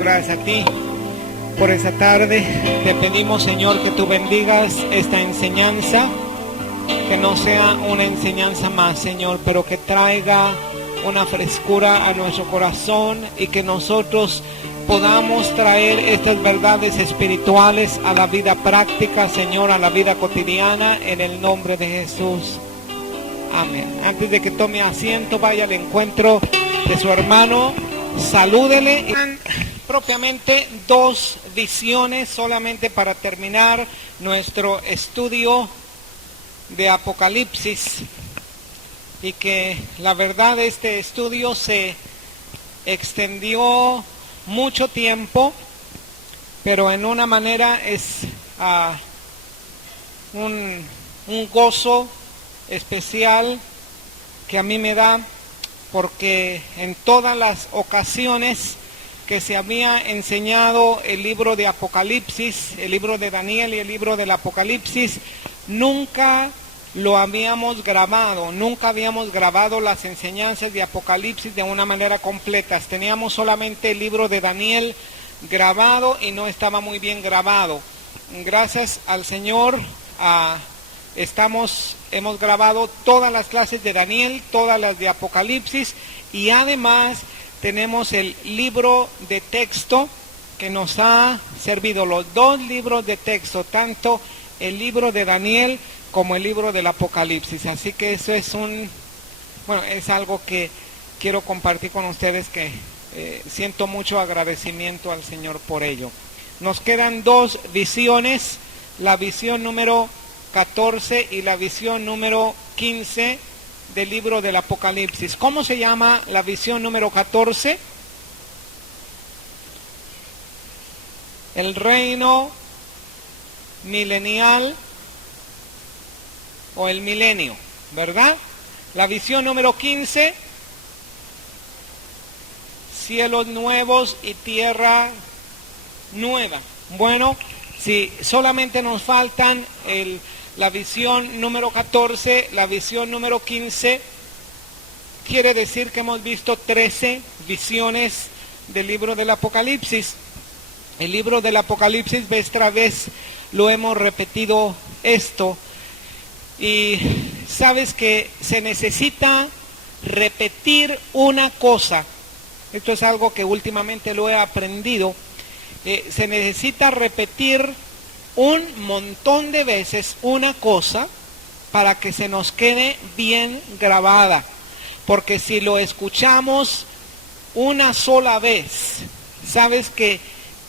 Gracias a ti por esta tarde. Te pedimos, Señor, que tú bendigas esta enseñanza, que no sea una enseñanza más, Señor, pero que traiga una frescura a nuestro corazón y que nosotros podamos traer estas verdades espirituales a la vida práctica, Señor, a la vida cotidiana, en el nombre de Jesús. Amén. Antes de que tome asiento, vaya al encuentro de su hermano, salúdele. Propiamente dos visiones solamente para terminar nuestro estudio de Apocalipsis, y que la verdad este estudio se extendió mucho tiempo, pero en una manera es un gozo especial que a mí me da, porque en todas las ocasiones que se había enseñado el libro de Apocalipsis, el libro de Daniel y el libro del Apocalipsis, nunca lo habíamos grabado, nunca habíamos grabado las enseñanzas de Apocalipsis de una manera completa. Teníamos solamente el libro de Daniel grabado y no estaba muy bien grabado. Gracias al Señor, hemos grabado todas las clases de Daniel, todas las de Apocalipsis, y además tenemos el libro de texto que nos ha servido, los dos libros de texto, tanto el libro de Daniel como el libro del Apocalipsis. Así que eso es es algo que quiero compartir con ustedes, que siento mucho agradecimiento al Señor por ello. Nos quedan dos visiones, la visión número 14 y la visión número 15 del libro del Apocalipsis. ¿Cómo se llama la visión número 14? El reino milenial o el milenio, ¿verdad? La visión número 15, cielos nuevos y tierra nueva. Bueno, si solamente nos faltan la visión número 14, la visión número 15, quiere decir que hemos visto 13 visiones del libro del Apocalipsis. El libro del Apocalipsis, vez tras vez, lo hemos repetido esto. Y sabes que se necesita repetir una cosa. Esto es algo que últimamente lo he aprendido. Se necesita repetir un montón de veces una cosa para que se nos quede bien grabada. Porque si lo escuchamos una sola vez, sabes que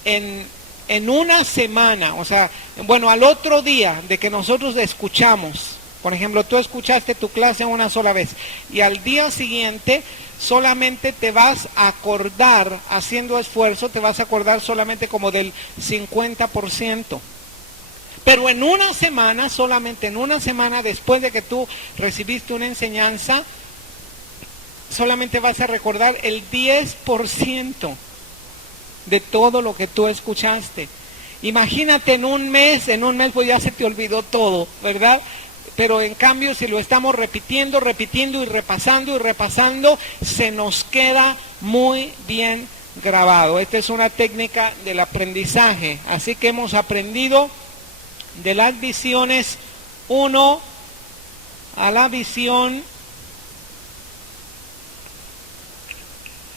en una semana, al otro día de que nosotros escuchamos, por ejemplo, tú escuchaste tu clase una sola vez y al día siguiente solamente te vas a acordar, haciendo esfuerzo, te vas a acordar solamente como del 50%. Pero en una semana, solamente en una semana después de que tú recibiste una enseñanza, solamente vas a recordar el 10% de todo lo que tú escuchaste. Imagínate en un mes pues ya se te olvidó todo, ¿verdad? Pero en cambio, si lo estamos repitiendo y repasando, se nos queda muy bien grabado. Esta es una técnica del aprendizaje. Así que hemos aprendido de las visiones 1 a la visión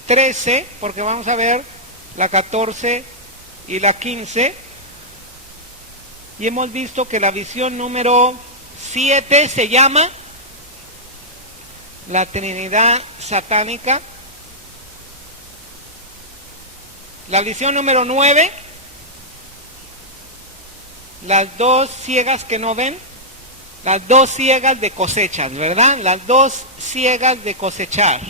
13, porque vamos a ver la 14 y la 15. Y hemos visto que la visión número 7 se llama la Trinidad satánica. La visión número 9, las dos ciegas que no ven, las dos ciegas de cosechas, ¿verdad? Las dos ciegas de cosechar.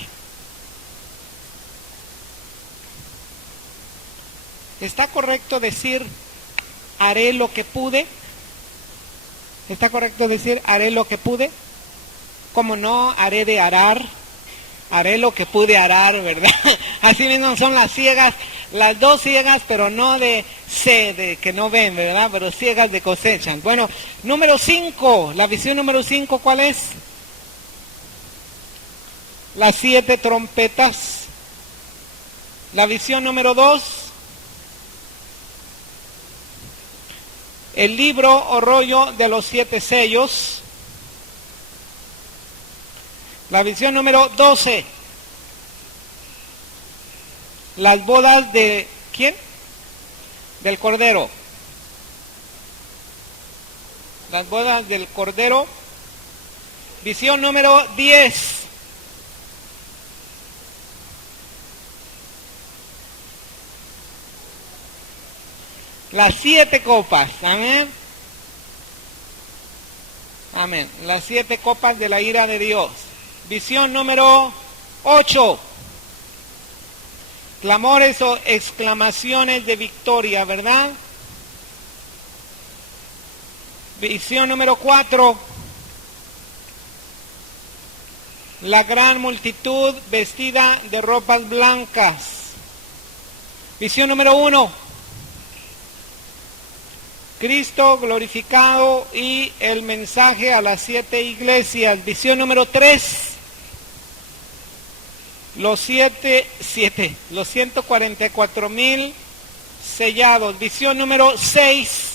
¿Está correcto decir haré lo que pude? ¿Está correcto decir haré lo que pude? Como no, haré de arar, haré lo que pude arar, ¿verdad? Así mismo son las ciegas, las dos ciegas, pero no de que no ven, ¿verdad? Pero ciegas de cosechas. Bueno, número 5, la visión número 5, ¿cuál es? Las 7 trompetas. La visión número 2, el libro o rollo de los 7 sellos. La visión número 12. Las bodas de ¿quién? Del Cordero. Las bodas del Cordero. Visión número 10. Las 7 copas. Amén. Amén. Las 7 copas de la ira de Dios. Visión número 8. Clamores o exclamaciones de victoria, ¿verdad? Visión número 4. La gran multitud vestida de ropas blancas. Visión número 1. Cristo glorificado y el mensaje a las 7 iglesias. Visión número 3. Los 144,000 sellados. Visión número 6.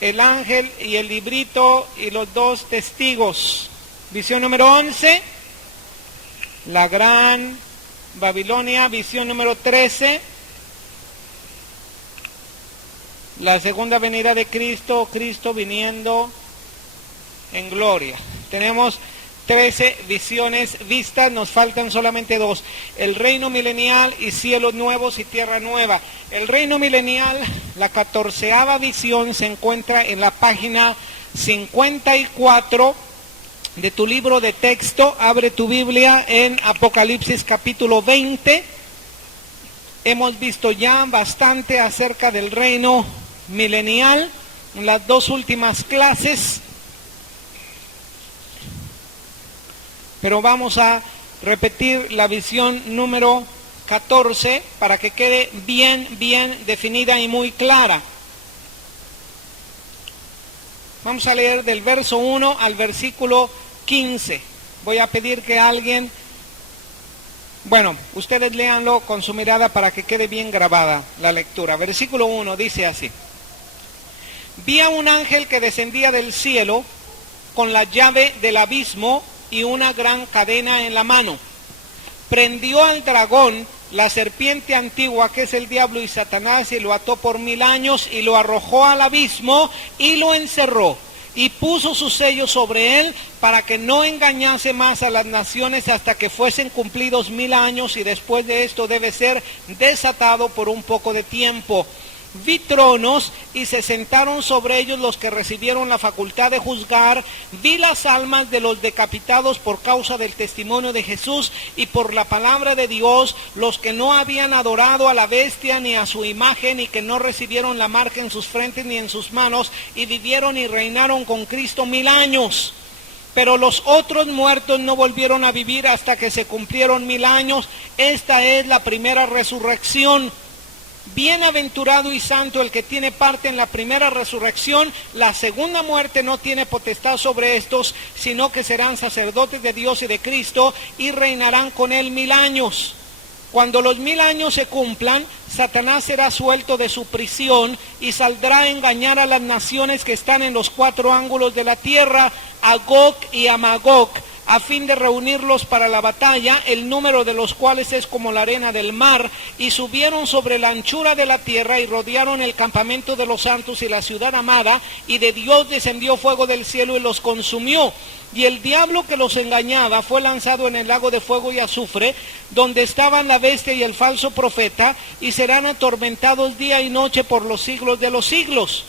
El ángel y el librito y los 2 testigos. Visión número 11. La gran Babilonia. Visión número 13. La segunda venida de Cristo, Cristo viniendo en gloria. Tenemos 13 visiones vistas, nos faltan solamente 2. El reino milenial y cielos nuevos y tierra nueva. El reino milenial, la 14ª visión, se encuentra en la página 54 de tu libro de texto. Abre tu Biblia en Apocalipsis capítulo 20. Hemos visto ya bastante acerca del reino milenial en las 2 últimas clases. Pero vamos a repetir la visión número 14 para que quede bien definida y muy clara. Vamos a leer del verso 1 al versículo 15. Voy a pedir que alguien, ustedes léanlo con su mirada para que quede bien grabada la lectura. Versículo 1 dice así: Vi a un ángel que descendía del cielo con la llave del abismo y una gran cadena en la mano. Prendió al dragón, la serpiente antigua, que es el diablo y Satanás, y lo ató por 1000 años y lo arrojó al abismo y lo encerró. Y puso su sello sobre él para que no engañase más a las naciones hasta que fuesen cumplidos 1000 años, y después de esto debe ser desatado por un poco de tiempo. Vi tronos y se sentaron sobre ellos los que recibieron la facultad de juzgar. Vi las almas de los decapitados por causa del testimonio de Jesús y por la palabra de Dios, los que no habían adorado a la bestia ni a su imagen, y que no recibieron la marca en sus frentes ni en sus manos, y vivieron y reinaron con Cristo 1000 años. Pero los otros muertos no volvieron a vivir hasta que se cumplieron 1000 años. Esta es la primera resurrección. Bienaventurado y santo el que tiene parte en la primera resurrección. La segunda muerte no tiene potestad sobre estos, sino que serán sacerdotes de Dios y de Cristo, y reinarán con él 1000 años. Cuando los 1000 años se cumplan, Satanás será suelto de su prisión y saldrá a engañar a las naciones que están en los 4 ángulos de la tierra, a Gog y a Magog, a fin de reunirlos para la batalla, el número de los cuales es como la arena del mar. Y subieron sobre la anchura de la tierra y rodearon el campamento de los santos y la ciudad amada, y de Dios descendió fuego del cielo y los consumió. Y el diablo que los engañaba fue lanzado en el lago de fuego y azufre, donde estaban la bestia y el falso profeta, y serán atormentados día y noche por los siglos de los siglos.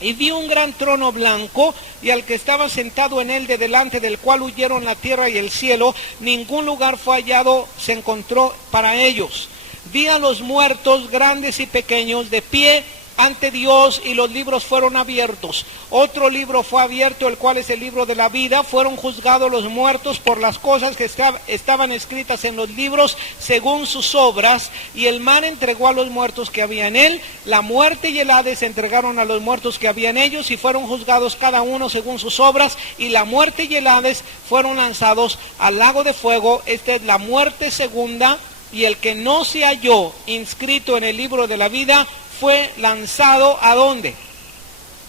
Y vi un gran trono blanco, y al que estaba sentado en él, de delante del cual huyeron la tierra y el cielo. Ningún lugar fue hallado, se encontró para ellos. Vi a los muertos, grandes y pequeños, de pie ante Dios, y los libros fueron abiertos. Otro libro fue abierto, el cual es el libro de la vida. Fueron juzgados los muertos por las cosas que estaban escritas en los libros, según sus obras. Y el mar entregó a los muertos que había en él. La muerte y el Hades entregaron a los muertos que había en ellos, y fueron juzgados cada uno según sus obras. Y la muerte y el Hades fueron lanzados al lago de fuego. Esta es la muerte segunda. Y el que no se halló inscrito en el libro de la vida fue lanzado ¿a dónde?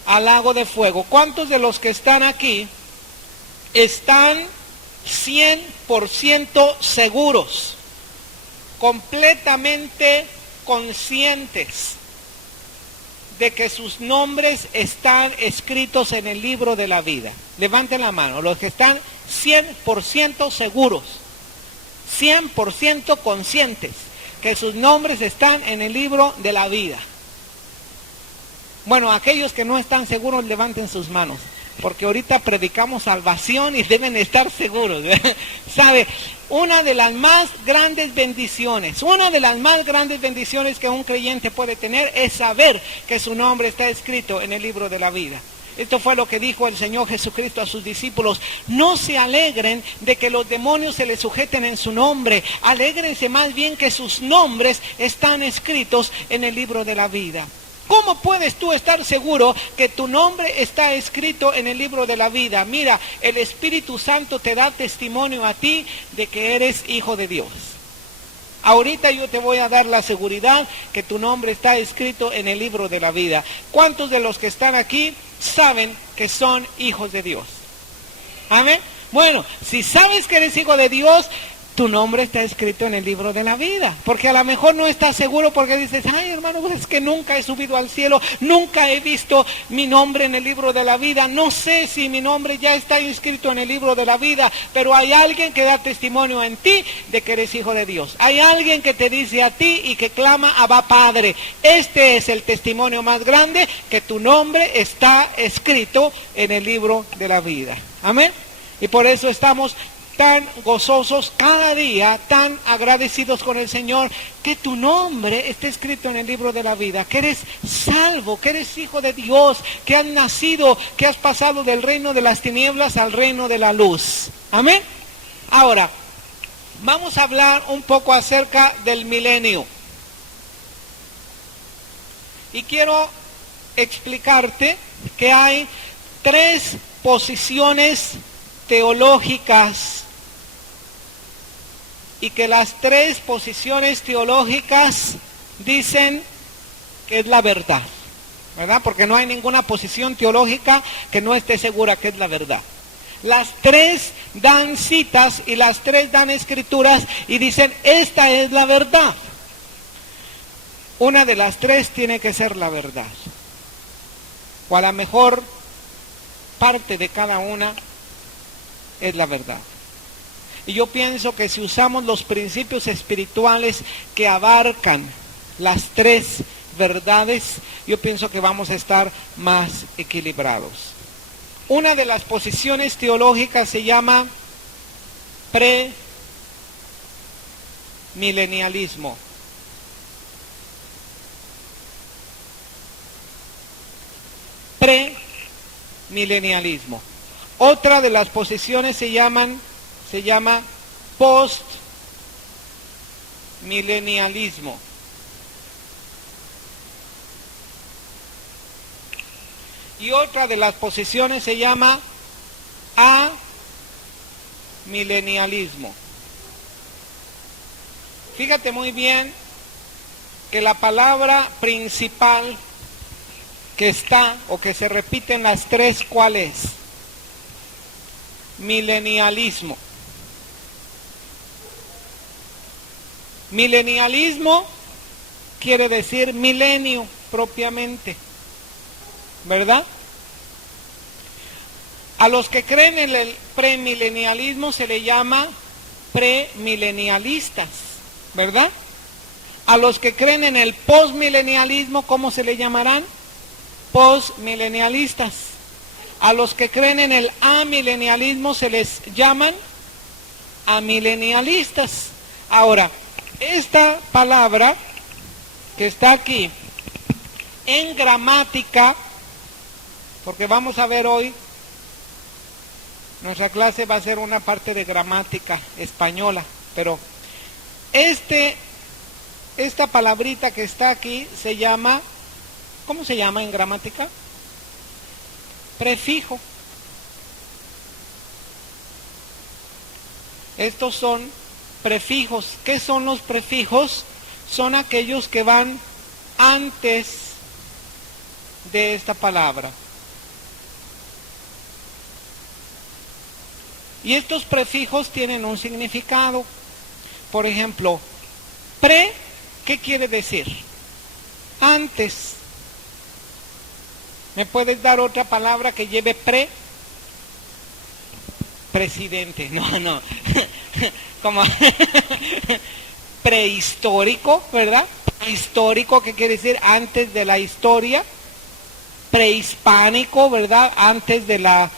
Al lago de fuego. ¿Cuántos de los que están aquí están 100% seguros, completamente conscientes de que sus nombres están escritos en el libro de la vida? Levanten la mano, los que están 100% seguros, 100% conscientes que sus nombres están en el libro de la vida. Bueno, aquellos que no están seguros, levanten sus manos, porque ahorita predicamos salvación y deben estar seguros. ¿Sabe? Una de las más grandes bendiciones que un creyente puede tener es saber que su nombre está escrito en el libro de la vida. Esto fue lo que dijo el Señor Jesucristo a sus discípulos: no se alegren de que los demonios se les sujeten en su nombre, alégrense más bien que sus nombres están escritos en el libro de la vida. ¿Cómo puedes tú estar seguro que tu nombre está escrito en el libro de la vida? Mira, el Espíritu Santo te da testimonio a ti de que eres hijo de Dios. Ahorita yo te voy a dar la seguridad que tu nombre está escrito en el libro de la vida. ¿Cuántos de los que están aquí saben que son hijos de Dios? Amén. Bueno, si sabes que eres hijo de Dios, tu nombre está escrito en el libro de la vida. Porque a lo mejor no estás seguro porque dices: ay, hermano, pues es que nunca he subido al cielo, nunca he visto mi nombre en el libro de la vida, no sé si mi nombre ya está inscrito en el libro de la vida. Pero hay alguien que da testimonio en ti de que eres hijo de Dios. Hay alguien que te dice a ti y que clama: Abba Padre. Este es el testimonio más grande, que tu nombre está escrito en el libro de la vida. Amén. Y por eso estamos tan gozosos cada día, tan agradecidos con el Señor, que tu nombre esté escrito en el libro de la vida, que eres salvo, que eres hijo de Dios, que has nacido, que has pasado del reino de las tinieblas al reino de la luz. Amén. Ahora, vamos a hablar un poco acerca del milenio. Y quiero explicarte que hay 3 posiciones teológicas, y que las 3 posiciones teológicas dicen que es la verdad, ¿verdad? Porque no hay ninguna posición teológica que no esté segura que es la verdad. Las 3 dan citas y las 3 dan escrituras y dicen: esta es la verdad. Una de las 3 tiene que ser la verdad, o a lo mejor parte de cada una es la verdad. Y yo pienso que si usamos los principios espirituales que abarcan las 3 verdades, yo pienso que vamos a estar más equilibrados. Una de las posiciones teológicas se llama premilenialismo. Premilenialismo. Otra de las posiciones se llama postmilenialismo. Y otra de las posiciones se llama amilenialismo. Fíjate muy bien que la palabra principal que está o que se repite en las 3, ¿cuál es? Milenialismo. Milenialismo quiere decir milenio propiamente, ¿verdad? A los que creen en el premilenialismo se le llama premilenialistas, ¿verdad? A los que creen en el postmilenialismo, ¿cómo se le llamarán? Postmilenialistas. A los que creen en el amilenialismo se les llaman amilenialistas. Ahora, esta palabra que está aquí en gramática, porque vamos a ver hoy, nuestra clase va a ser una parte de gramática española, pero esta palabrita que está aquí se llama, ¿cómo se llama en gramática? Prefijo. Estos son prefijos. ¿Qué son los prefijos? Son aquellos que van antes de esta palabra. Y estos prefijos tienen un significado. Por ejemplo, pre, ¿qué quiere decir? Antes. ¿Me puedes dar otra palabra que lleve pre? Presidente, no. Como prehistórico, ¿verdad? Prehistórico, ¿qué quiere decir? Antes de la historia. Prehispánico, ¿verdad? Antes de la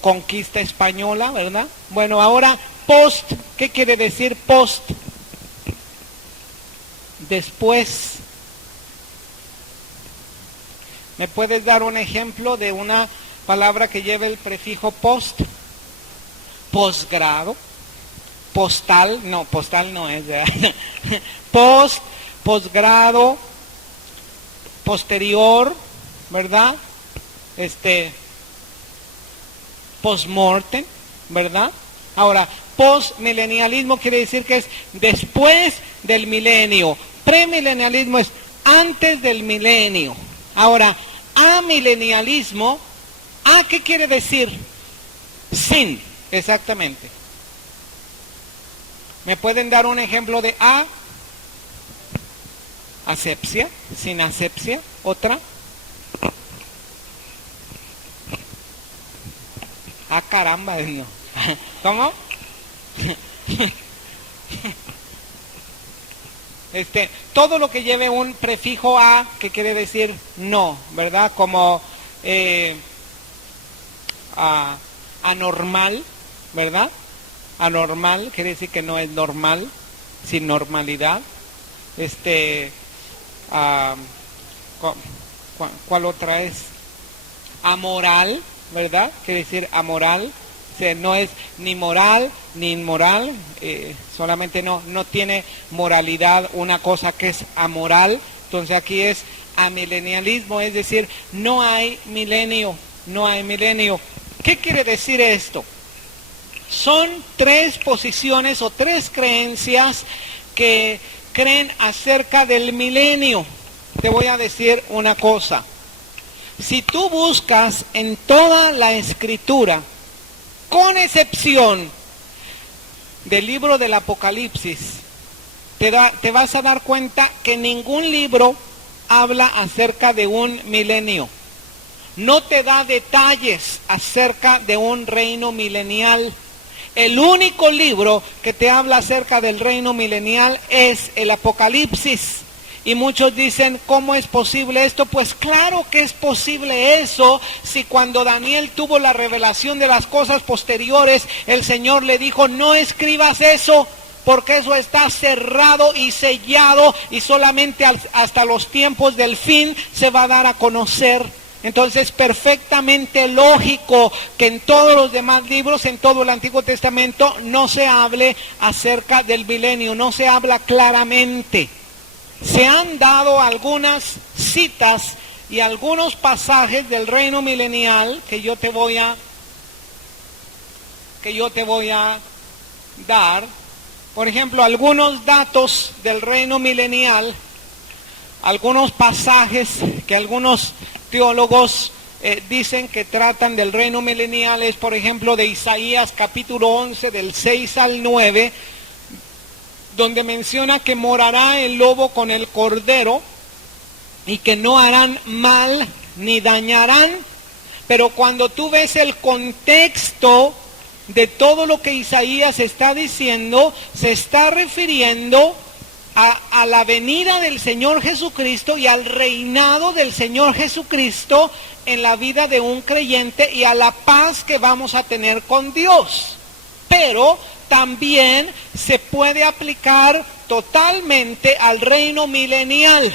conquista española, ¿verdad? Bueno, ahora post, ¿qué quiere decir post? Después. ¿Me puedes dar un ejemplo de una palabra que lleve el prefijo post? Posgrado. Postal no es, ¿verdad? Posgrado, posterior, ¿verdad? Postmortem, ¿verdad? Ahora, postmilenialismo quiere decir que es después del milenio. Premilenialismo es antes del milenio. Ahora, amilenialismo, ¿qué quiere decir? Sin, exactamente. ¿Me pueden dar un ejemplo de a? Asepsia, sin asepsia. Otra. Caramba, no. ¿Cómo? Todo lo que lleve un prefijo a, que quiere decir no, ¿verdad? Como anormal, ¿verdad? Anormal quiere decir que no es normal, sin normalidad. ¿Cuál otra es? Amoral, ¿verdad? Quiere decir amoral. O sea, no es ni moral ni inmoral, solamente no tiene moralidad una cosa que es amoral. Entonces aquí es amilenialismo, es decir, no hay milenio, no hay milenio. ¿Qué quiere decir esto? Son tres posiciones o tres creencias que creen acerca del milenio. Te voy a decir una cosa. Si tú buscas en toda la escritura, con excepción del libro del Apocalipsis, te vas a dar cuenta que ningún libro habla acerca de un milenio. No te da detalles acerca de un reino milenial. El único libro que te habla acerca del reino milenial es el Apocalipsis. Y muchos dicen, ¿cómo es posible esto? Pues claro que es posible eso, si cuando Daniel tuvo la revelación de las cosas posteriores, el Señor le dijo, no escribas eso, porque eso está cerrado y sellado, y solamente hasta los tiempos del fin se va a dar a conocer. Entonces, perfectamente lógico que en todos los demás libros, en todo el Antiguo Testamento, no se hable acerca del milenio, no se habla claramente. Se han dado algunas citas y algunos pasajes del reino milenial que yo te voy a dar. Por ejemplo, algunos datos del reino milenial, algunos pasajes que algunos teólogos dicen que tratan del reino milenial es, por ejemplo, de Isaías capítulo 11, del 6 al 9, donde menciona que morará el lobo con el cordero y que no harán mal ni dañarán. Pero cuando tú ves el contexto de todo lo que Isaías está diciendo, se está refiriendo a la venida del Señor Jesucristo y al reinado del Señor Jesucristo en la vida de un creyente y a la paz que vamos a tener con Dios. Pero también se puede aplicar totalmente al reino milenial.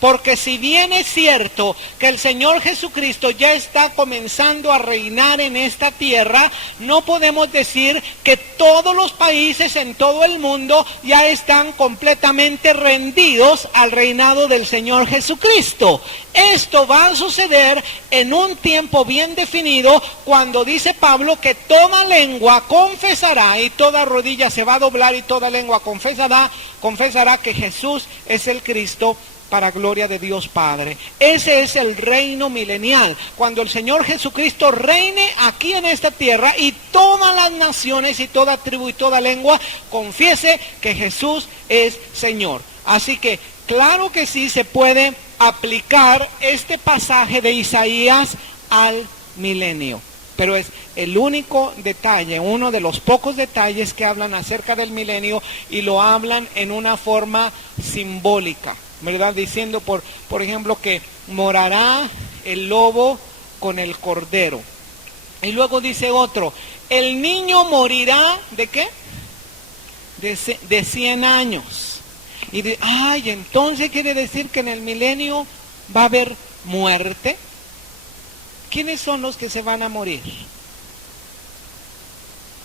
Porque si bien es cierto que el Señor Jesucristo ya está comenzando a reinar en esta tierra, no podemos decir que todos los países en todo el mundo ya están completamente rendidos al reinado del Señor Jesucristo. Esto va a suceder en un tiempo bien definido, cuando dice Pablo que toda lengua confesará y toda rodilla se va a doblar y toda lengua confesará que Jesús es el Cristo, para gloria de Dios Padre. Ese es el reino milenial, cuando el Señor Jesucristo reine aquí en esta tierra y todas las naciones y toda tribu y toda lengua confiese que Jesús es Señor. Así que claro que sí se puede aplicar este pasaje de Isaías al milenio, pero es el único detalle, uno de los pocos detalles que hablan acerca del milenio, y lo hablan en una forma simbólica, ¿verdad? Diciendo, por ejemplo, que morará el lobo con el cordero. Y luego dice otro, el niño morirá, ¿de qué? De 100 años. Y entonces quiere decir que en el milenio va a haber muerte. ¿Quiénes son los que se van a morir?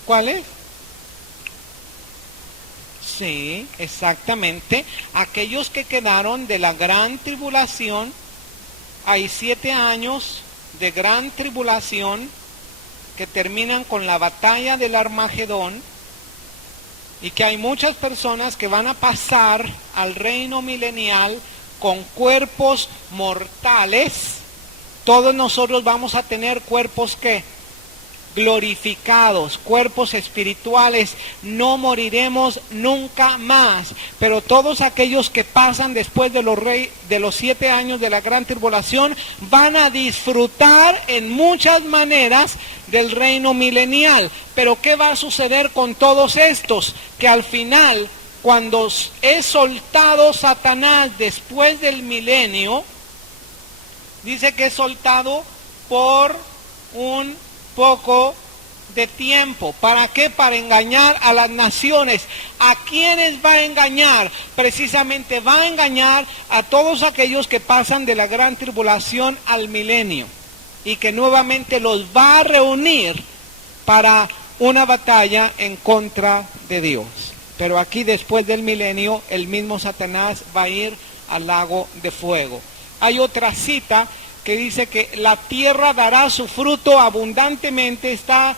¿Cuáles? Sí, exactamente. Aquellos que quedaron de la gran tribulación. Hay 7 años de gran tribulación que terminan con la batalla del Armagedón, y que hay muchas personas que van a pasar al reino milenial con cuerpos mortales. Todos nosotros vamos a tener cuerpos que glorificados, cuerpos espirituales, no moriremos nunca más. Pero todos aquellos que pasan después de los 7 años de la gran tribulación van a disfrutar en muchas maneras del reino milenial. Pero ¿qué va a suceder con todos estos? Que al final, cuando es soltado Satanás después del milenio, dice que es soltado por un poco de tiempo. ¿Para qué? Para engañar a las naciones. ¿A quiénes va a engañar? Precisamente va a engañar a todos aquellos que pasan de la gran tribulación al milenio, y que nuevamente los va a reunir para una batalla en contra de Dios. Pero aquí, después del milenio, el mismo Satanás va a ir al lago de fuego. Hay otra cita que dice que la tierra dará su fruto abundantemente. Está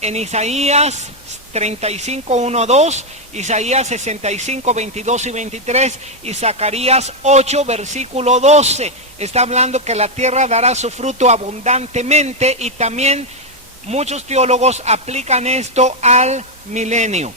en Isaías 35, 1, 2, Isaías 65, 22 y 23, y Zacarías 8, versículo 12. Está hablando que la tierra dará su fruto abundantemente, y también muchos teólogos aplican esto al milenio.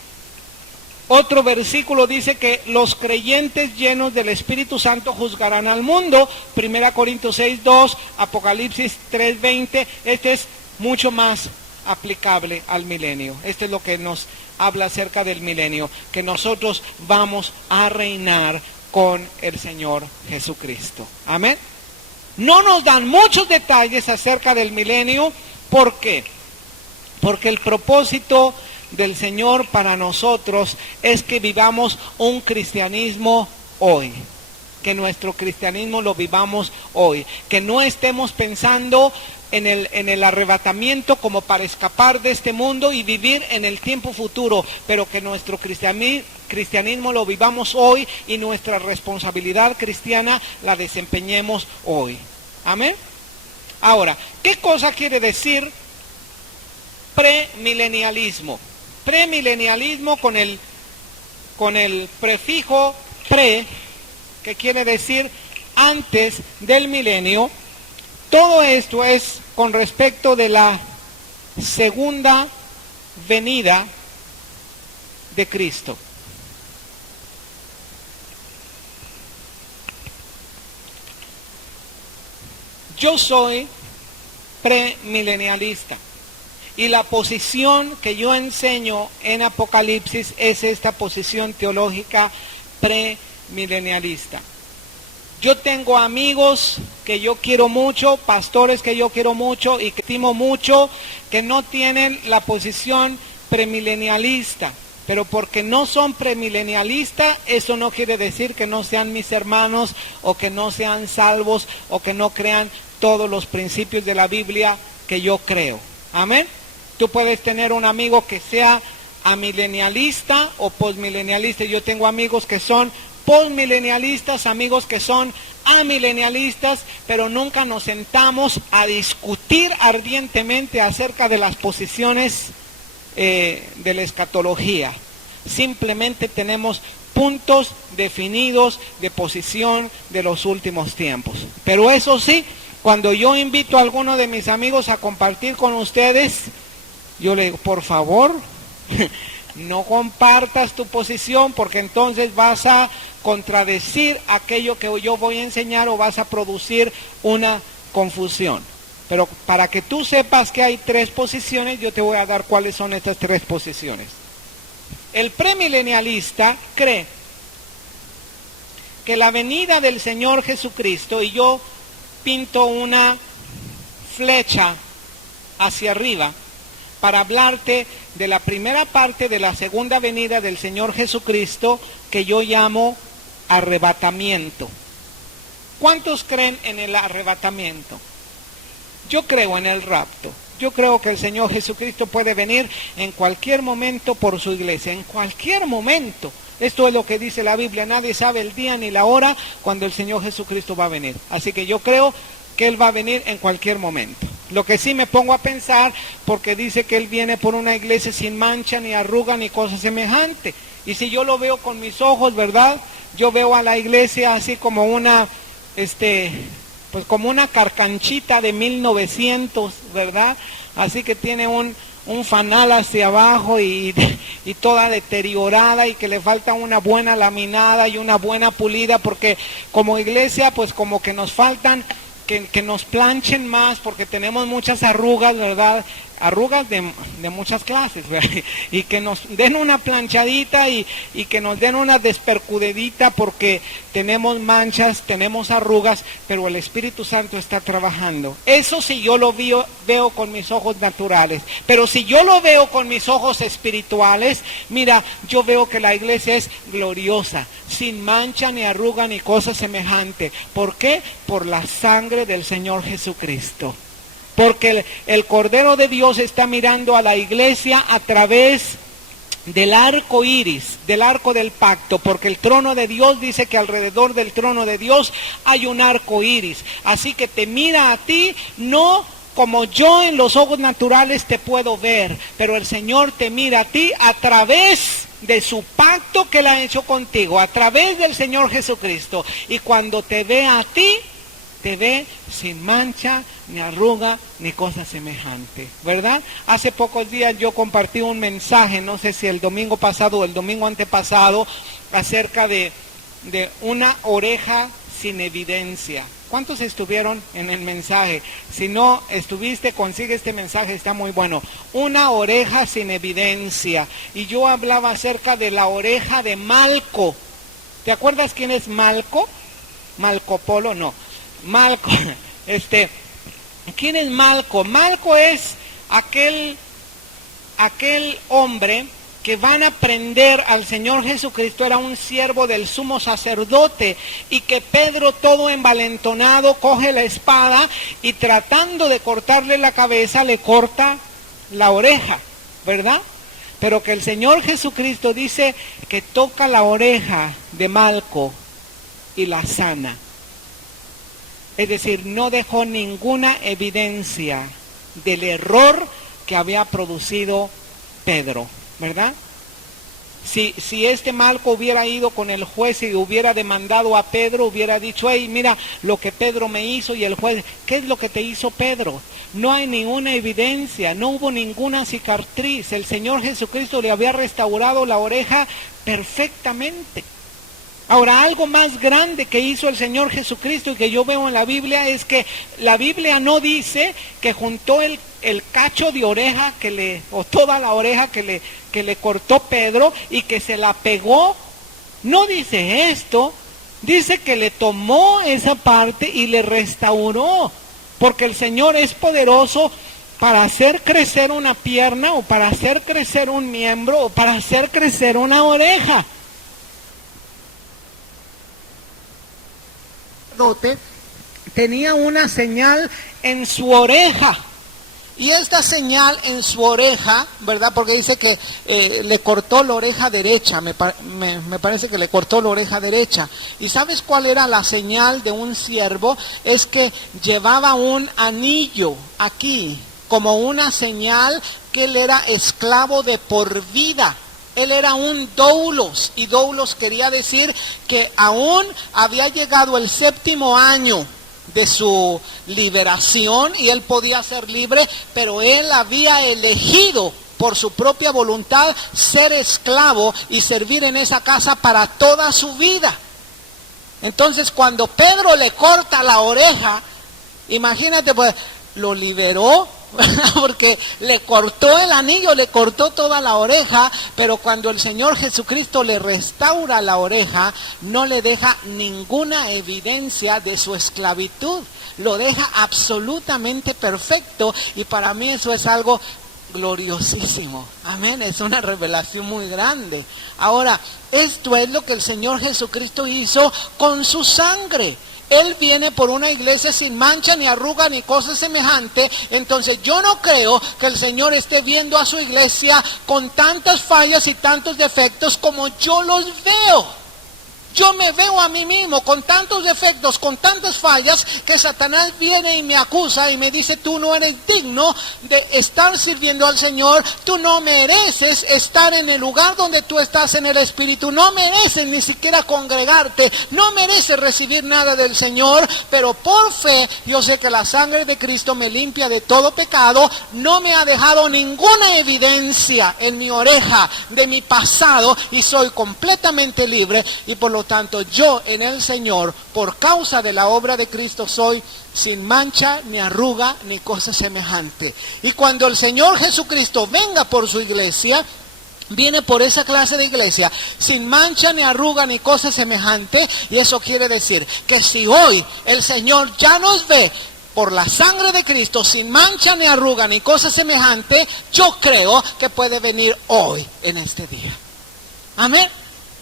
Otro versículo dice que los creyentes llenos del Espíritu Santo juzgarán al mundo. 1 Corintios 6, 2, Apocalipsis 3, 20. Este es mucho más aplicable al milenio. Este es lo que nos habla acerca del milenio, que nosotros vamos a reinar con el Señor Jesucristo. Amén. No nos dan muchos detalles acerca del milenio. ¿Por qué? Porque el propósito del Señor para nosotros es que vivamos un cristianismo hoy, que nuestro cristianismo lo vivamos hoy, que no estemos pensando en el arrebatamiento como para escapar de este mundo y vivir en el tiempo futuro, pero que nuestro cristianismo lo vivamos hoy, y nuestra responsabilidad cristiana la desempeñemos hoy. Amén. Ahora, ¿qué cosa quiere decir premilenialismo? Premilenialismo con el prefijo pre, que quiere decir antes del milenio. Todo esto es con respecto de la segunda venida de Cristo. Yo soy premilenialista, y la posición que yo enseño en Apocalipsis es esta posición teológica premilenialista. Yo tengo amigos que yo quiero mucho, pastores que yo quiero mucho y que estimo mucho, que no tienen la posición premilenialista. Pero porque no son premilenialistas, eso no quiere decir que no sean mis hermanos, o que no sean salvos, o que no crean todos los principios de la Biblia que yo creo. Amén. Tú puedes tener un amigo que sea amilenialista o postmilenialista. Yo tengo amigos que son postmilenialistas, amigos que son amilenialistas, pero nunca nos sentamos a discutir ardientemente acerca de las posiciones de la escatología. Simplemente tenemos puntos definidos de posición de los últimos tiempos. Pero eso sí, cuando yo invito a alguno de mis amigos a compartir con ustedes, yo le digo, por favor, no compartas tu posición, porque entonces vas a contradecir aquello que yo voy a enseñar o vas a producir una confusión. Pero para que tú sepas que hay tres posiciones, yo te voy a dar cuáles son estas tres posiciones. El premilenialista cree que la venida del Señor Jesucristo, y yo pinto una flecha hacia arriba para hablarte de la primera parte de la segunda venida del Señor Jesucristo, que yo llamo arrebatamiento. ¿Cuántos creen en el arrebatamiento? Yo creo en el rapto. Yo creo que el Señor Jesucristo puede venir en cualquier momento por su iglesia, en cualquier momento. Esto es lo que dice la Biblia, nadie sabe el día ni la hora cuando el Señor Jesucristo va a venir. Así que yo creo que Él va a venir en cualquier momento. Lo que sí me pongo a pensar, porque dice que Él viene por una iglesia sin mancha, ni arruga, ni cosa semejante. Y si yo lo veo con mis ojos, ¿verdad? Yo veo a la iglesia así como una, pues como una carcanchita de 1900, ¿verdad? Así que tiene un fanal hacia abajo y toda deteriorada, y que le falta una buena laminada y una buena pulida, porque como iglesia pues como que nos faltan que nos planchen más, porque tenemos muchas arrugas, ¿verdad? Arrugas de muchas clases, ¿verdad? Y que nos den una planchadita y que nos den una despercudidita, porque tenemos manchas, tenemos arrugas, pero el Espíritu Santo está trabajando. Eso sí yo lo veo con mis ojos naturales, pero si yo lo veo con mis ojos espirituales, mira, yo veo que la iglesia es gloriosa, sin mancha, ni arruga, ni cosa semejante. ¿Por qué? Por la sangre del Señor Jesucristo. Porque el Cordero de Dios está mirando a la iglesia a través del arco iris, del arco del pacto, porque el trono de Dios dice que alrededor del trono de Dios hay un arco iris. Así que te mira a ti, no como yo en los ojos naturales te puedo ver, pero el Señor te mira a ti a través de su pacto que Él ha hecho contigo, a través del Señor Jesucristo. Y cuando te ve a ti, te ve sin mancha, ni arruga, ni cosa semejante, ¿verdad? Hace pocos días yo compartí un mensaje, no sé si el domingo pasado o el domingo antepasado, acerca de una oreja sin evidencia. ¿Cuántos estuvieron en el mensaje? Si no estuviste, consigue este mensaje, está muy bueno. Una oreja sin evidencia. Y yo hablaba acerca de la oreja de Malco. ¿Te acuerdas quién es Malco? Marco Polo, no. Malco, ¿quién es Malco? Malco es aquel hombre que van a prender al Señor Jesucristo. Era un siervo del sumo sacerdote, y que Pedro, todo envalentonado, coge la espada y tratando de cortarle la cabeza, le corta la oreja, ¿verdad? Pero que el Señor Jesucristo dice que toca la oreja de Malco y la sana. Es decir, no dejó ninguna evidencia del error que había producido Pedro, ¿verdad? Si Malco hubiera ido con el juez y hubiera demandado a Pedro, hubiera dicho, hey, mira lo que Pedro me hizo, y el juez, ¿qué es lo que te hizo Pedro? No hay ninguna evidencia, no hubo ninguna cicatriz. El Señor Jesucristo le había restaurado la oreja perfectamente. Ahora, algo más grande que hizo el Señor Jesucristo y que yo veo en la Biblia es que la Biblia no dice que juntó el cacho de oreja o toda la oreja que le cortó Pedro y que se la pegó. No dice esto, dice que le tomó esa parte y le restauró, porque el Señor es poderoso para hacer crecer una pierna o para hacer crecer un miembro o para hacer crecer una oreja. Tenía una señal en su oreja. Y esta señal en su oreja, ¿verdad? Porque dice que le cortó la oreja derecha, me parece que le cortó la oreja derecha. ¿Y sabes cuál era la señal de un siervo? Es que llevaba un anillo aquí, como una señal que él era esclavo de por vida. Él era un doulos, y doulos quería decir que aún había llegado el 7º año de su liberación y él podía ser libre, pero él había elegido por su propia voluntad ser esclavo y servir en esa casa para toda su vida. Entonces cuando Pedro le corta la oreja, imagínate, pues lo liberó, porque le cortó el anillo, le cortó toda la oreja, pero cuando el Señor Jesucristo le restaura la oreja, no le deja ninguna evidencia de su esclavitud, lo deja absolutamente perfecto, y para mí eso es algo gloriosísimo, amén, es una revelación muy grande. Ahora, esto es lo que el Señor Jesucristo hizo con su sangre. Él viene por una iglesia sin mancha, ni arruga, ni cosa semejante. Entonces yo no creo que el Señor esté viendo a su iglesia con tantas fallas y tantos defectos como yo los veo. Yo me veo a mí mismo con tantos defectos, con tantas fallas, que Satanás viene y me acusa y me dice: tú no eres digno de estar sirviendo al Señor, tú no mereces estar en el lugar donde tú estás en el Espíritu, no mereces ni siquiera congregarte, no mereces recibir nada del Señor. Pero por fe yo sé que la sangre de Cristo me limpia de todo pecado, no me ha dejado ninguna evidencia en mi oreja de mi pasado y soy completamente libre, y por lo tanto yo en el Señor, por causa de la obra de Cristo, soy sin mancha, ni arruga, ni cosa semejante. Y cuando el Señor Jesucristo venga por su iglesia, viene por esa clase de iglesia, sin mancha, ni arruga, ni cosa semejante. Y eso quiere decir que si hoy el Señor ya nos ve por la sangre de Cristo, sin mancha, ni arruga, ni cosa semejante, yo creo que puede venir hoy, en este día. Amén.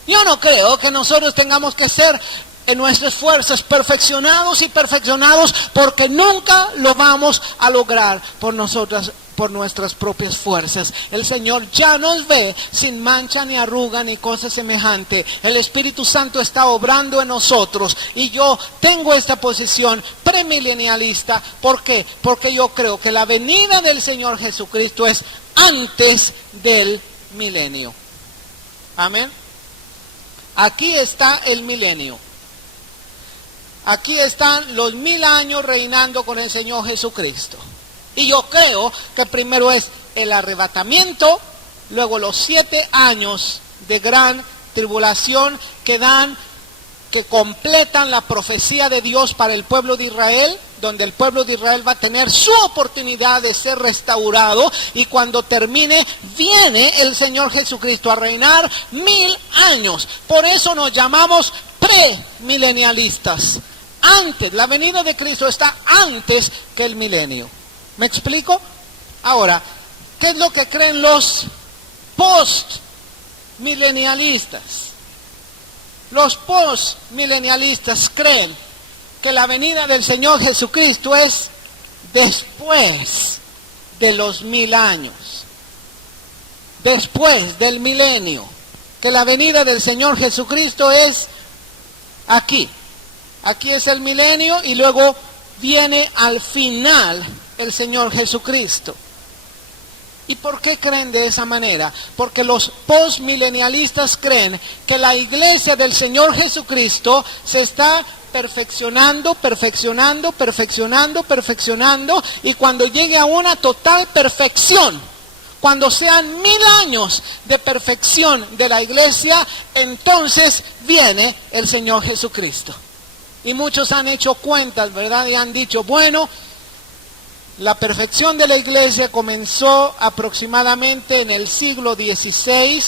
Yo no creo que nosotros tengamos que ser en nuestras fuerzas perfeccionados y perfeccionados, porque nunca lo vamos a lograr por nosotras, por nuestras propias fuerzas. El Señor ya nos ve sin mancha, ni arruga, ni cosa semejante. El Espíritu Santo está obrando en nosotros, y yo tengo esta posición premilenialista. ¿Por qué? Porque yo creo que la venida del Señor Jesucristo es antes del milenio. Amén. Aquí está el milenio. Aquí están los 1000 años reinando con el Señor Jesucristo. Y yo creo que primero es el arrebatamiento, luego los 7 años de gran tribulación que completan la profecía de Dios para el pueblo de Israel, donde el pueblo de Israel va a tener su oportunidad de ser restaurado, y cuando termine, viene el Señor Jesucristo a reinar 1000 años. Por eso nos llamamos premilenialistas. Antes, la venida de Cristo está antes que el milenio. ¿Me explico? Ahora, ¿qué es lo que creen los postmilenialistas? Los postmilenialistas creen que la venida del Señor Jesucristo es después de los 1000 años, después del milenio, que la venida del Señor Jesucristo es aquí es el milenio, y luego viene al final el Señor Jesucristo. ¿Y por qué creen de esa manera? Porque los postmilenialistas creen que la iglesia del Señor Jesucristo se está perfeccionando, y cuando llegue a una total perfección, cuando sean 1000 años de perfección de la iglesia, entonces viene el Señor Jesucristo. Y muchos han hecho cuentas, ¿verdad? Y han dicho, bueno, la perfección de la iglesia comenzó aproximadamente en el siglo XVI,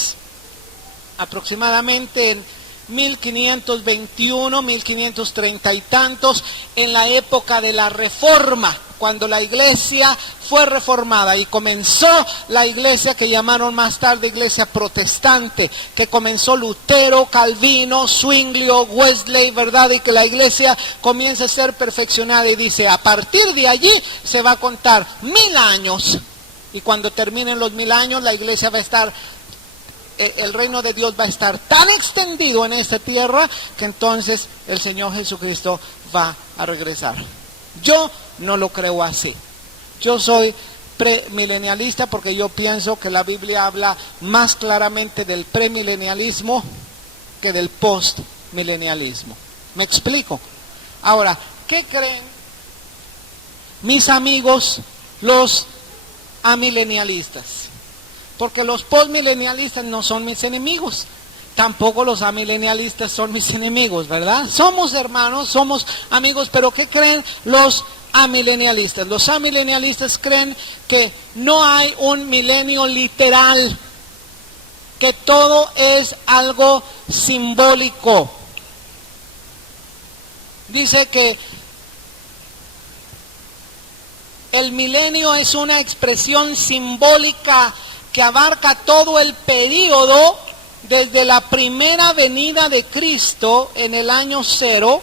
aproximadamente en 1521, 1530 y tantos, en la época de la Reforma, cuando la iglesia fue reformada y comenzó la iglesia que llamaron más tarde iglesia protestante, que comenzó Lutero, Calvino, Zwinglio, Wesley, ¿verdad? Y que la iglesia comienza a ser perfeccionada y dice, a partir de allí se va a contar 1000 años. Y cuando terminen los 1000 años, la iglesia va a estar, el reino de Dios va a estar tan extendido en esta tierra que entonces el Señor Jesucristo va a regresar. Yo no lo creo así. Yo soy premilenialista porque yo pienso que la Biblia habla más claramente del premilenialismo que del postmilenialismo. ¿Me explico? Ahora, ¿qué creen mis amigos los amilenialistas? Porque los postmilenialistas no son mis enemigos, tampoco los amilenialistas son mis enemigos, ¿verdad? Somos hermanos, somos amigos, pero ¿qué creen los amilenialistas? Los amilenialistas creen que no hay un milenio literal, que todo es algo simbólico. Dice que el milenio es una expresión simbólica que abarca todo el período desde la primera venida de Cristo en el año 0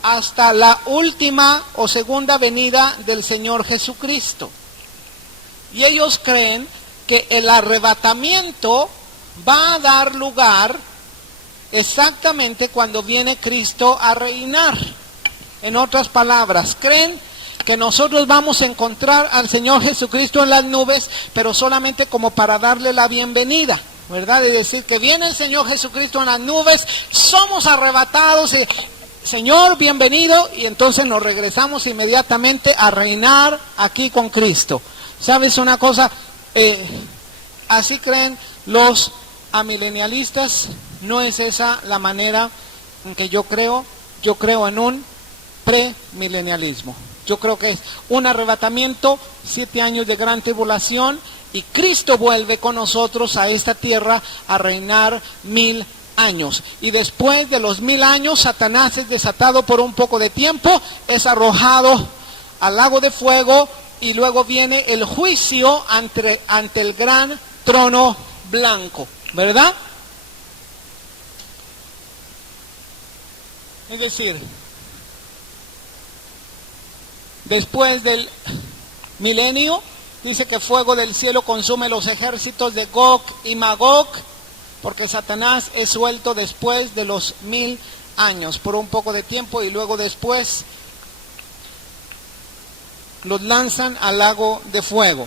hasta la última o segunda venida del Señor Jesucristo. Y ellos creen que el arrebatamiento va a dar lugar exactamente cuando viene Cristo a reinar. En otras palabras, creen que nosotros vamos a encontrar al Señor Jesucristo en las nubes, pero solamente como para darle la bienvenida, ¿verdad? Es decir, que viene el Señor Jesucristo en las nubes, somos arrebatados, y, Señor, bienvenido, y entonces nos regresamos inmediatamente a reinar aquí con Cristo. ¿Sabes una cosa? Así creen los amilenialistas. No es esa la manera en que yo creo. Yo creo en un premilenialismo. Yo creo que es un arrebatamiento, 7 años de gran tribulación, y Cristo vuelve con nosotros a esta tierra a reinar 1000 años. Y después de los 1000 años, Satanás es desatado por un poco de tiempo, es arrojado al lago de fuego, y luego viene el juicio ante el gran trono blanco, ¿verdad? Es decir, después del milenio, dice que fuego del cielo consume los ejércitos de Gog y Magog, porque Satanás es suelto después de los 1000 años, por un poco de tiempo, y luego después los lanzan al lago de fuego.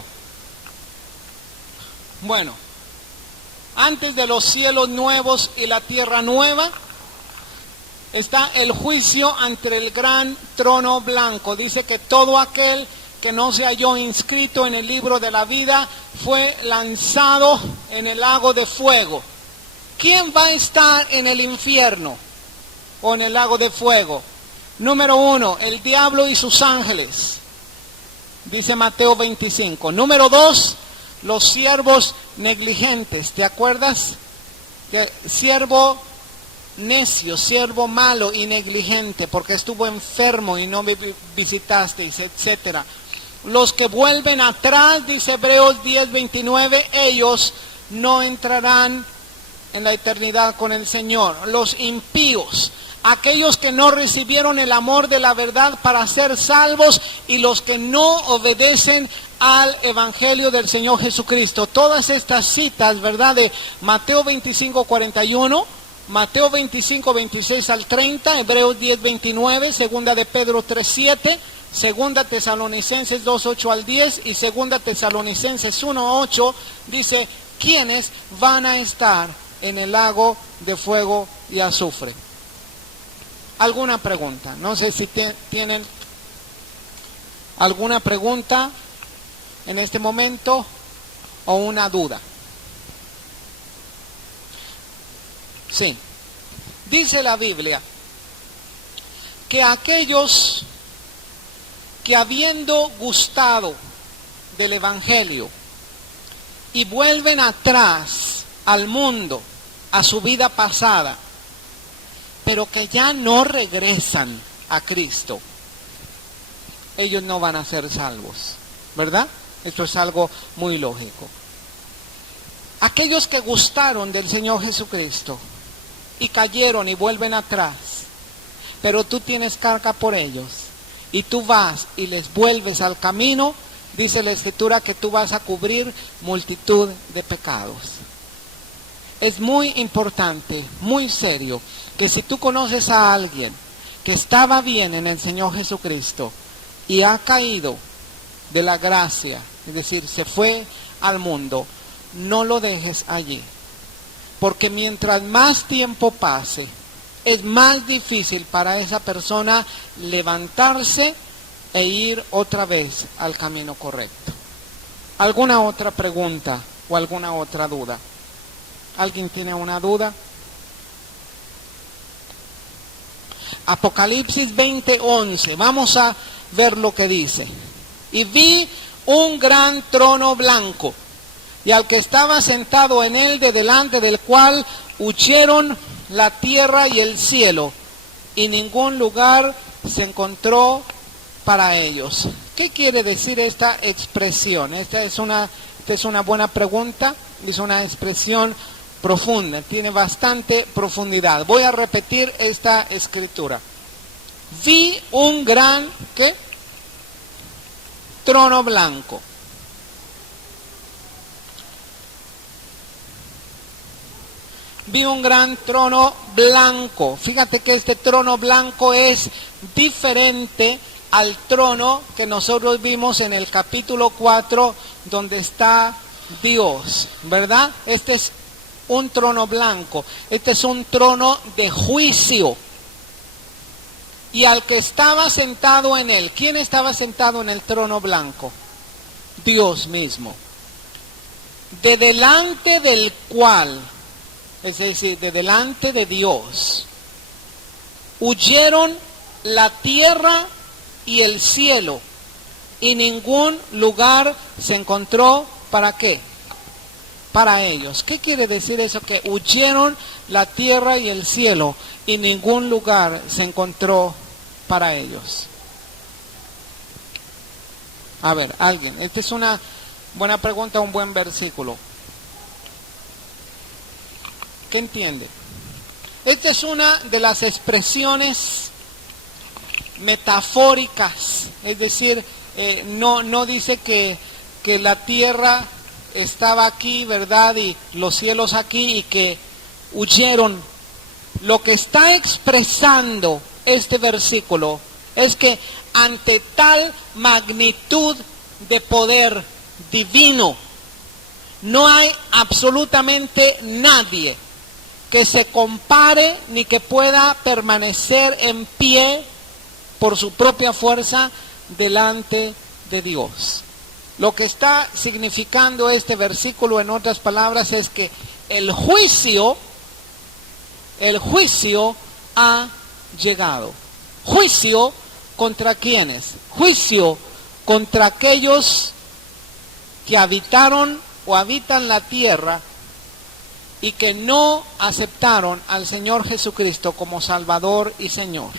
Bueno, antes de los cielos nuevos y la tierra nueva, está el juicio ante el gran trono blanco. Dice que todo aquel que no se halló inscrito en el libro de la vida fue lanzado en el lago de fuego. ¿Quién va a estar en el infierno o en el lago de fuego? Número 1, el diablo y sus ángeles, dice Mateo 25. Número 2, los siervos negligentes. ¿Te acuerdas? Siervo necio, siervo malo y negligente, porque estuvo enfermo y no me visitasteis, etcétera. Los que vuelven atrás, dice Hebreos 10:29, ellos no entrarán en la eternidad con el Señor. Los impíos, aquellos que no recibieron el amor de la verdad para ser salvos, y los que no obedecen al evangelio del Señor Jesucristo. Todas estas citas, ¿verdad? De Mateo 25:41, Mateo 25:26 al 30, Hebreos 10:29, segunda de Pedro 3:7, segunda Tesalonicenses 2:8 al 10 y segunda Tesalonicenses 1:8, dice, ¿quiénes van a estar en el lago de fuego y azufre? ¿Alguna pregunta? No sé si tienen alguna pregunta en este momento o una duda. Sí. Dice la Biblia que aquellos que habiendo gustado del Evangelio y vuelven atrás al mundo, a su vida pasada, pero que ya no regresan a Cristo, ellos no van a ser salvos, ¿verdad? Esto es algo muy lógico. Aquellos que gustaron del Señor Jesucristo y cayeron y vuelven atrás, pero tú tienes carga por ellos y tú vas y les vuelves al camino, dice la Escritura que tú vas a cubrir multitud de pecados. Es muy importante, muy serio, que si tú conoces a alguien que estaba bien en el Señor Jesucristo y ha caído de la gracia, es decir, se fue al mundo, no lo dejes allí. Porque mientras más tiempo pase, es más difícil para esa persona levantarse e ir otra vez al camino correcto. ¿Alguna otra pregunta o alguna otra duda? ¿Alguien tiene una duda? Apocalipsis 20:11, vamos a ver lo que dice. Y vi un gran trono blanco, y al que estaba sentado en él, de delante del cual huyeron la tierra y el cielo, y ningún lugar se encontró para ellos. ¿Qué quiere decir esta expresión? Esta es una buena pregunta, es una expresión profunda, tiene bastante profundidad. Voy a repetir esta escritura. Vi un gran, ¿qué? Trono blanco. Vi un gran trono blanco. Fíjate que este trono blanco es diferente al trono que nosotros vimos en el capítulo 4, donde está Dios, ¿verdad? Este es un trono blanco. Este es un trono de juicio. Y al que estaba sentado en él, ¿quién estaba sentado en el trono blanco? Dios mismo. De delante del cual, es decir, de delante de Dios, huyeron la tierra y el cielo, y ningún lugar se encontró, ¿para qué? Para ellos. ¿Qué quiere decir eso? Que huyeron la tierra y el cielo, y ningún lugar se encontró para ellos. A ver, alguien, esta es una buena pregunta, un buen versículo. ¿Qué entiende? Esta es una de las expresiones metafóricas, es decir, no dice que la tierra estaba aquí, ¿verdad? Y los cielos aquí, y que huyeron. Lo que está expresando este versículo es que ante tal magnitud de poder divino, no hay absolutamente nadie que se compare ni que pueda permanecer en pie por su propia fuerza delante de Dios. Lo que está significando este versículo, en otras palabras, es que el juicio ha llegado. ¿Juicio contra quiénes? Juicio contra aquellos que habitaron o habitan la tierra y que no aceptaron al Señor Jesucristo como Salvador y Señor.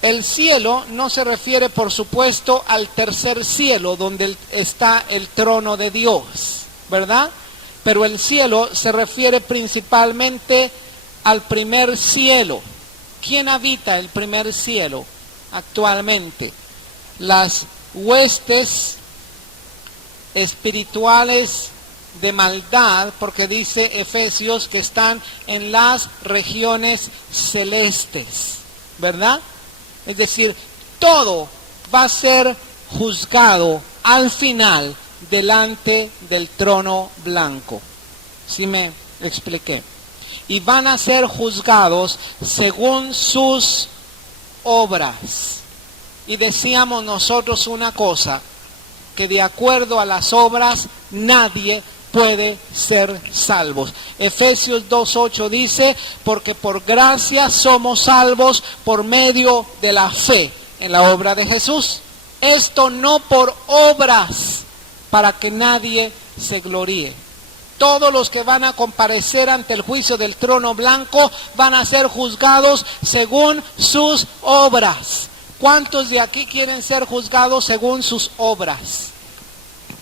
El cielo no se refiere, por supuesto, al tercer cielo donde está el trono de Dios, ¿verdad? Pero el cielo se refiere principalmente al primer cielo. ¿Quién habita el primer cielo actualmente? Las huestes espirituales de maldad, porque dice Efesios que están en las regiones celestes, ¿verdad? Es decir, todo va a ser juzgado al final delante del trono blanco. ¿Sí me expliqué? Y van a ser juzgados según sus obras. Y decíamos nosotros una cosa, que de acuerdo a las obras nadie puede ser salvos. Efesios 2:8 dice, porque por gracia somos salvos por medio de la fe en la obra de Jesús. Esto no por obras, para que nadie se gloríe. Todos los que van a comparecer ante el juicio del trono blanco van a ser juzgados según sus obras. ¿Cuántos de aquí quieren ser juzgados según sus obras?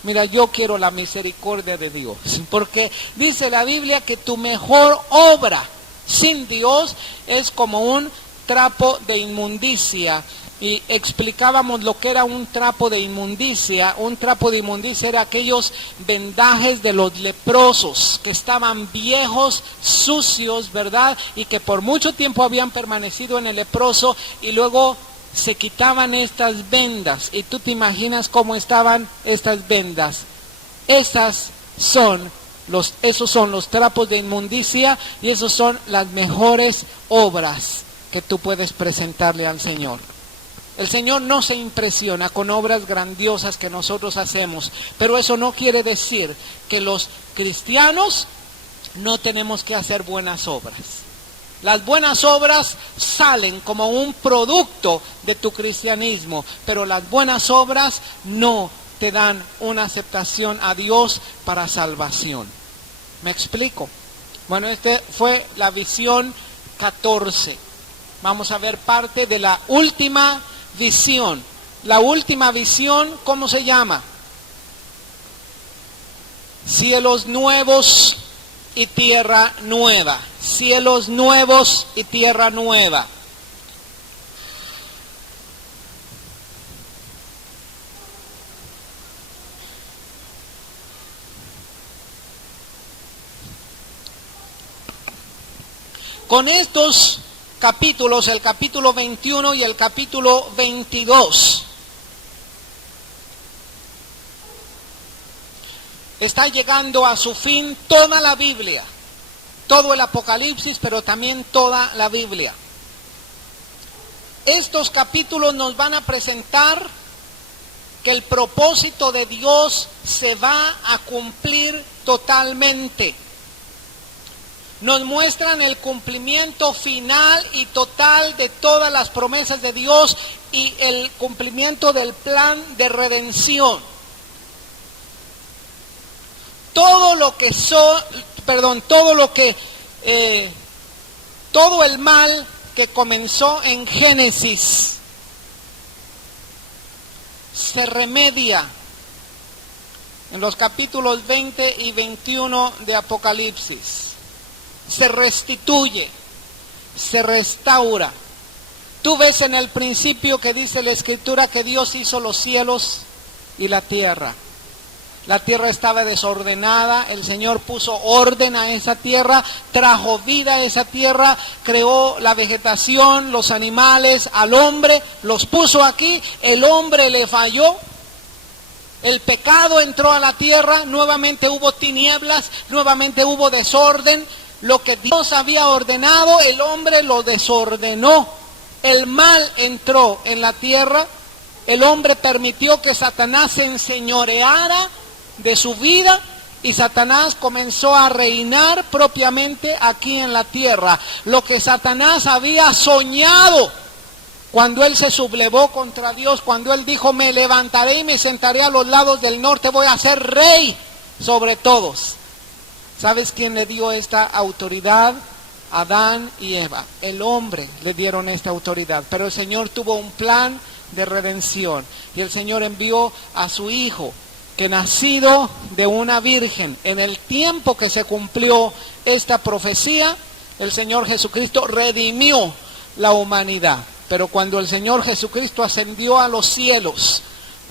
Mira, yo quiero la misericordia de Dios, porque dice la Biblia que tu mejor obra sin Dios es como un trapo de inmundicia. Y explicábamos lo que era un trapo de inmundicia. Un trapo de inmundicia era aquellos vendajes de los leprosos que estaban viejos, sucios, ¿verdad? Y que por mucho tiempo habían permanecido en el leproso y luego se quitaban estas vendas. Y tú te imaginas cómo estaban estas vendas. Esos son los trapos de inmundicia y esos son las mejores obras que tú puedes presentarle al Señor. El Señor no se impresiona con obras grandiosas que nosotros hacemos, pero eso no quiere decir que los cristianos no tenemos que hacer buenas obras. Las buenas obras salen como un producto de tu cristianismo, pero las buenas obras no te dan una aceptación a Dios para salvación. ¿Me explico? Bueno, esta fue la visión 14. Vamos a ver parte de la última visión. La última visión, ¿cómo se llama? Cielos nuevos y tierra nueva. Cielos nuevos y tierra nueva. Con estos capítulos, el capítulo 21 y el capítulo 22, está llegando a su fin toda la Biblia, todo el Apocalipsis, pero también toda la Biblia. Estos capítulos nos van a presentar que el propósito de Dios se va a cumplir totalmente. Nos muestran el cumplimiento final y total de todas las promesas de Dios y el cumplimiento del plan de redención. Todo el mal que comenzó en Génesis se remedia en los capítulos 20 y 21 de Apocalipsis. Se restituye, se restaura. Tú ves en el principio que dice la Escritura que Dios hizo los cielos y la tierra. La tierra estaba desordenada, el Señor puso orden a esa tierra, trajo vida a esa tierra, creó la vegetación, los animales, al hombre, los puso aquí, el hombre le falló. El pecado entró a la tierra, nuevamente hubo tinieblas, nuevamente hubo desorden. Lo que Dios había ordenado, el hombre lo desordenó. El mal entró en la tierra. El hombre permitió que Satanás se enseñoreara de su vida y Satanás comenzó a reinar propiamente aquí en la tierra. Lo que Satanás había soñado cuando él se sublevó contra Dios, cuando él dijo: me levantaré y me sentaré a los lados del norte, voy a ser rey sobre todos. ¿Sabes quién le dio esta autoridad? Adán y Eva. El hombre le dieron esta autoridad, pero el Señor tuvo un plan de redención y el Señor envió a su Hijo, que nacido de una virgen, en el tiempo que se cumplió esta profecía, el Señor Jesucristo redimió la humanidad. Pero cuando el Señor Jesucristo ascendió a los cielos,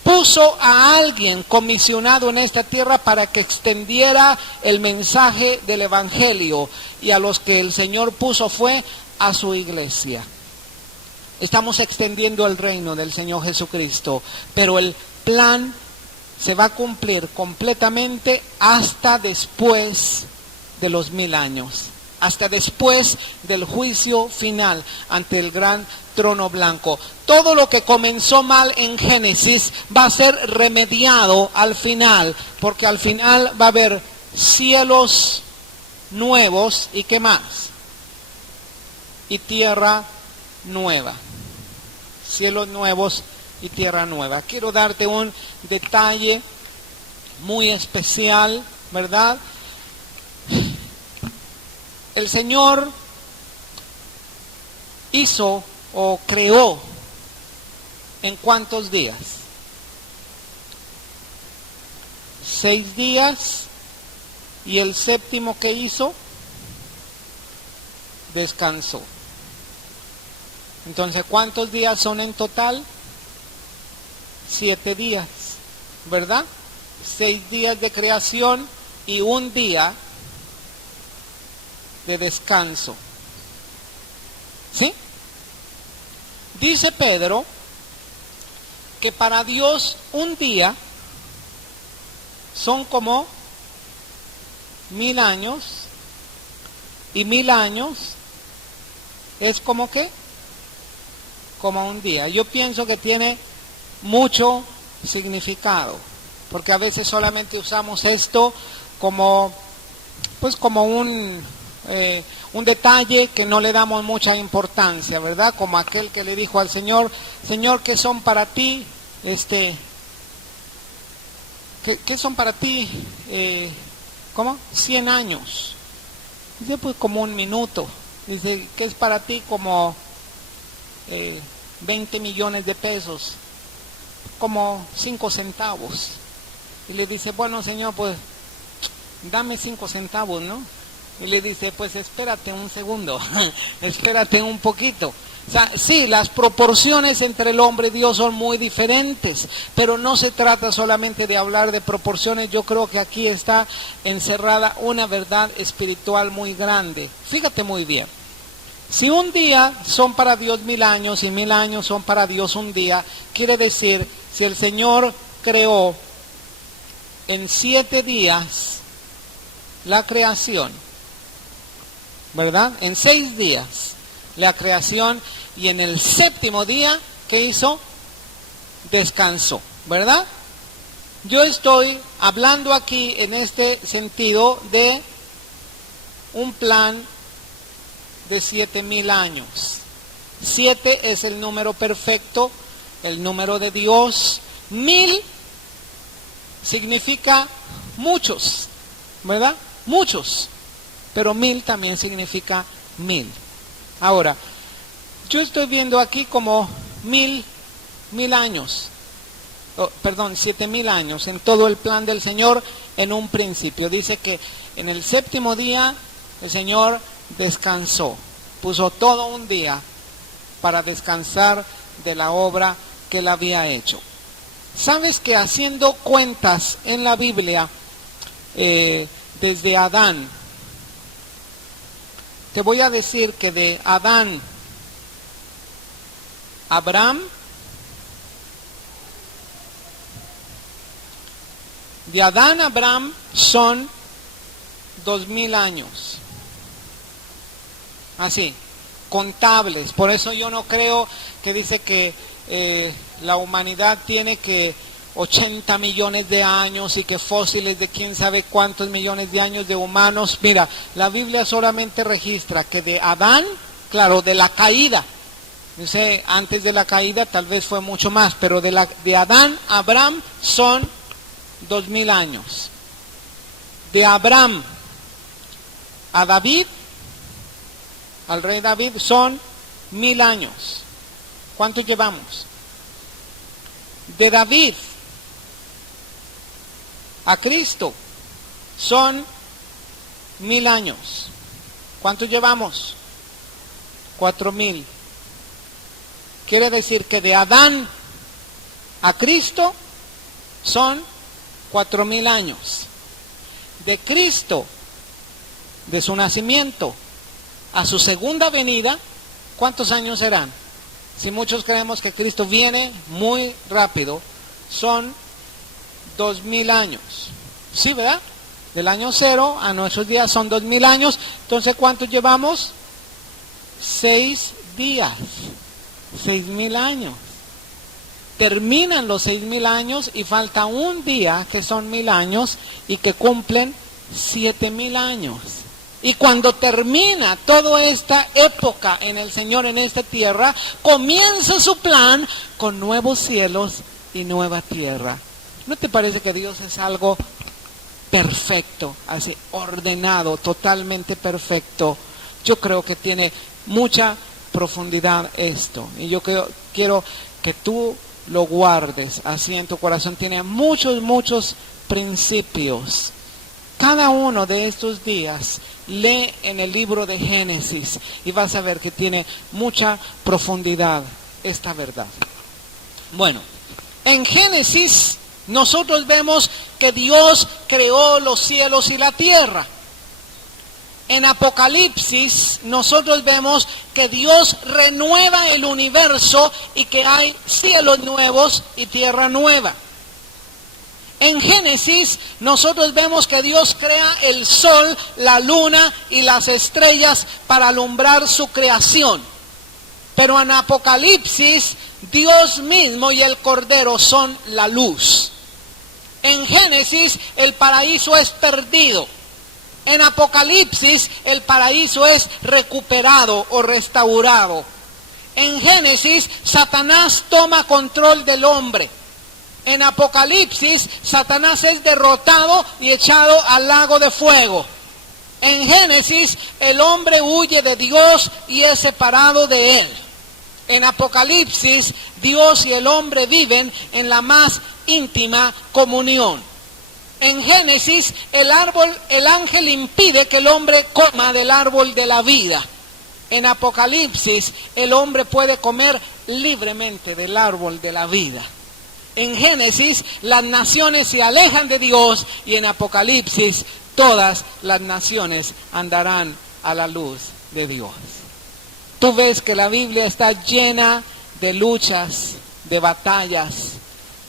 puso a alguien comisionado en esta tierra para que extendiera el mensaje del Evangelio, y a los que el Señor puso fue a su iglesia. Estamos extendiendo el reino del Señor Jesucristo, pero el plan se va a cumplir completamente hasta después de los 1000 años, hasta después del juicio final ante el gran trono blanco. Todo lo que comenzó mal en Génesis va a ser remediado al final, porque al final va a haber cielos nuevos y ¿qué más? Y tierra nueva. Cielos nuevos y tierra nueva. Quiero darte un detalle muy especial, ¿verdad? El Señor hizo o creó ¿En cuántos días? 6 días. ¿Y el séptimo que hizo? Descansó. Entonces, ¿cuántos días son en total? 7 días, ¿verdad? 6 días de creación y 1 día de descanso. ¿Sí? Dice Pedro que para Dios 1 día son como 1000 años, y 1000 años es como ¿qué? Como 1 día. Yo pienso que tiene mucho significado, porque a veces solamente usamos esto como, pues como un detalle que no le damos mucha importancia, ¿verdad? Como aquel que le dijo al Señor: Señor, ¿qué son para ti? ¿Qué son para ti? ¿Cómo? 100 años. Dice, pues como 1 minuto. Dice, ¿qué es para ti? Como 20 millones de pesos. Como 5 centavos. Y le dice, bueno, Señor, pues dame 5 centavos, ¿no? Y le dice, pues espérate un segundo, espérate un poquito. O sea, sí, las proporciones entre el hombre y Dios son muy diferentes, pero no se trata solamente de hablar de proporciones. Yo creo que aquí está encerrada una verdad espiritual muy grande. Fíjate muy bien. Si 1 día son para Dios 1000 años y 1000 años son para Dios 1 día, quiere decir, si el Señor creó en 7 días la creación, ¿verdad? En 6 días la creación, y en el séptimo día, ¿qué hizo? Descansó, ¿verdad? Yo estoy hablando aquí en este sentido de un plan de 7000 años. 7 es el número perfecto, el número de Dios. 1000 significa muchos, ¿verdad? Muchos. Pero 1000 también significa 1000. Ahora, yo estoy viendo aquí como 1000 años. 7000 años en todo el plan del Señor en un principio. Dice que en el séptimo día el Señor descansó, puso todo 1 día para descansar de la obra que él había hecho. ¿Sabes que haciendo cuentas en la Biblia, desde Adán, te voy a decir que de Adán, Abraham, de Adán a Abraham son 2000 años. Así, contables. Por eso yo no creo que dice que la humanidad tiene que 80 millones de años y que fósiles de quién sabe cuántos millones de años de humanos. Mira, la Biblia solamente registra que de Adán, claro, de la caída, dice antes de la caída tal vez fue mucho más, pero de Adán a Abraham son 2000 años. De Abraham a David, al rey David, son 1000 años. ¿Cuántos llevamos? De David a Cristo son 1000 años. ¿Cuántos llevamos? 4000. Quiere decir que de Adán a Cristo son 4000 años. De Cristo, de su nacimiento a su segunda venida, ¿cuántos años serán? Si muchos creemos que Cristo viene muy rápido, son 2000 años. ¿Sí, verdad? Del año 0 a nuestros días son 2000 años. Entonces, ¿cuántos llevamos? 6 días. 6000 años. Terminan los 6000 años y falta 1 día, que son 1000 años, y que cumplen 7000 años. Y cuando termina toda esta época en el Señor, en esta tierra, comienza su plan con nuevos cielos y nueva tierra. ¿No te parece que Dios es algo perfecto, así ordenado, totalmente perfecto? Yo creo que tiene mucha profundidad esto. Y yo quiero que tú lo guardes así en tu corazón. Tiene muchos principios. Cada uno de estos días lee en el libro de Génesis y vas a ver que tiene mucha profundidad esta verdad. Bueno, en Génesis nosotros vemos que Dios creó los cielos y la tierra. En Apocalipsis nosotros vemos que Dios renueva el universo y que hay cielos nuevos y tierra nueva. En Génesis nosotros vemos que Dios crea el sol, la luna y las estrellas para alumbrar su creación. Pero en Apocalipsis Dios mismo y el Cordero son la luz. En Génesis el paraíso es perdido. En Apocalipsis el paraíso es recuperado o restaurado. En Génesis Satanás toma control del hombre. En Apocalipsis Satanás es derrotado y echado al lago de fuego. En Génesis el hombre huye de Dios y es separado de él. En Apocalipsis Dios y el hombre viven en la más íntima comunión. En Génesis el ángel impide que el hombre coma del árbol de la vida. En Apocalipsis el hombre puede comer libremente del árbol de la vida. En Génesis las naciones se alejan de Dios y en Apocalipsis todas las naciones andarán a la luz de Dios. Tú ves que la Biblia está llena de luchas, de batallas,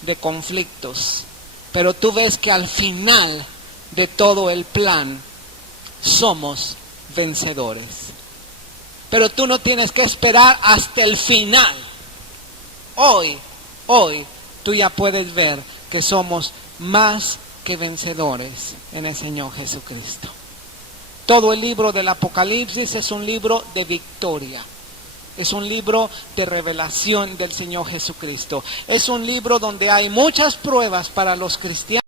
de conflictos. Pero tú ves que al final de todo el plan somos vencedores. Pero tú no tienes que esperar hasta el final. Hoy, tú ya puedes ver que somos más que vencedores en el Señor Jesucristo. Todo el libro del Apocalipsis es un libro de victoria. Es un libro de revelación del Señor Jesucristo. Es un libro donde hay muchas pruebas para los cristianos.